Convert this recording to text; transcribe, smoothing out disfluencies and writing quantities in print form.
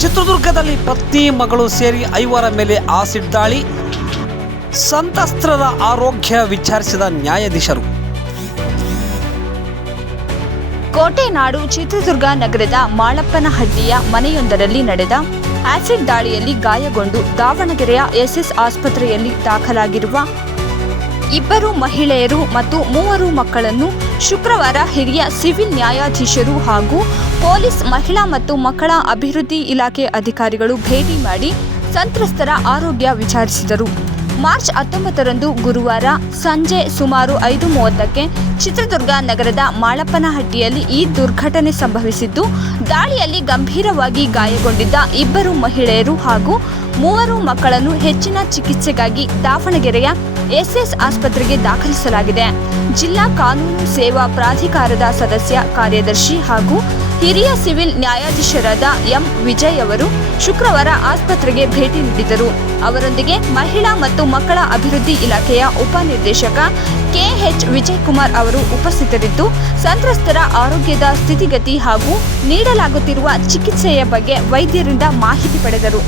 ಚಿತ್ರದುರ್ಗದಲ್ಲಿ ಪತ್ನಿ ಮಗಳು ಸೇರಿ 5 ಮೇಲೆ ಆಸಿಡ್ ದಾಳಿ. ಸಂತ್ರಸ್ತರ ಆರೋಗ್ಯ ವಿಚಾರಿಸಿದ ನ್ಯಾಯಾಧೀಶರು. ಕೋಟೆನಾಡು ಚಿತ್ರದುರ್ಗ ನಗರದ ಮಾಳಪ್ಪನಹಳ್ಳಿಯ ಮನೆಯೊಂದರಲ್ಲಿ ನಡೆದ ಆಸಿಡ್ ದಾಳಿಯಲ್ಲಿ ಗಾಯಗೊಂಡು ದಾವಣಗೆರೆಯ ಎಸ್ಎಸ್ ಆಸ್ಪತ್ರೆಯಲ್ಲಿ ದಾಖಲಾಗಿರುವ 2 ಮಹಿಳೆಯರು ಮತ್ತು 3 ಮಕ್ಕಳನ್ನು ಶುಕ್ರವಾರ ಹಿರಿಯ ಸಿವಿಲ್ ನ್ಯಾಯಾಧೀಶರು ಹಾಗೂ ಪೊಲೀಸ್ ಮಹಿಳಾ ಮತ್ತು ಮಕ್ಕಳ ಅಭಿವೃದ್ಧಿ ಇಲಾಖೆ ಅಧಿಕಾರಿಗಳು ಭೇಟಿ ಮಾಡಿ ಸಂತ್ರಸ್ತರ ಆರೋಗ್ಯ ವಿಚಾರಿಸಿದರು. ಮಾರ್ಚ್ 19ರಂದು ಗುರುವಾರ ಸಂಜೆ ಸುಮಾರು 5:30ಕ್ಕೆ ಚಿತ್ರದುರ್ಗ ನಗರದ ಮಾಳಪ್ಪನಹಟ್ಟಿಯಲ್ಲಿ ಈ ದುರ್ಘಟನೆ ಸಂಭವಿಸಿದ್ದು, ದಾಳಿಯಲ್ಲಿ ಗಂಭೀರವಾಗಿ ಗಾಯಗೊಂಡಿದ್ದ 2 ಮಹಿಳೆಯರು ಹಾಗೂ 3 ಮಕ್ಕಳನ್ನು ಹೆಚ್ಚಿನ ಚಿಕಿತ್ಸೆಗಾಗಿ ದಾವಣಗೆರೆಯ ಎಸ್ಎಸ್ ಆಸ್ಪತ್ರೆಗೆ ದಾಖಲಿಸಲಾಗಿದೆ. ಜಿಲ್ಲಾ ಕಾನೂನು ಸೇವಾ ಪ್ರಾಧಿಕಾರದ ಸದಸ್ಯ ಕಾರ್ಯದರ್ಶಿ ಹಾಗೂ ಹಿರಿಯ ಸಿವಿಲ್ ನ್ಯಾಯಾಧೀಶರಾದ ಎಂ ವಿಜಯ್ ಅವರು ಶುಕ್ರವಾರ ಆಸ್ಪತ್ರೆಗೆ ಭೇಟಿ ನೀಡಿದರು. ಅವರೊಂದಿಗೆ ಮಹಿಳಾ ಮತ್ತು ಮಕ್ಕಳ ಅಭಿವೃದ್ಧಿ ಇಲಾಖೆಯ ಉಪನಿರ್ದೇಶಕ ಕೆಎಚ್ ವಿಜಯಕುಮಾರ್ ಅವರು ಉಪಸ್ಥಿತರಿದ್ದು, ಸಂತ್ರಸ್ತರ ಆರೋಗ್ಯದ ಸ್ಥಿತಿಗತಿ ಹಾಗೂ ನೀಡಲಾಗುತ್ತಿರುವ ಚಿಕಿತ್ಸೆಯ ಬಗ್ಗೆ ವೈದ್ಯರಿಂದ ಮಾಹಿತಿ ಪಡೆದರು.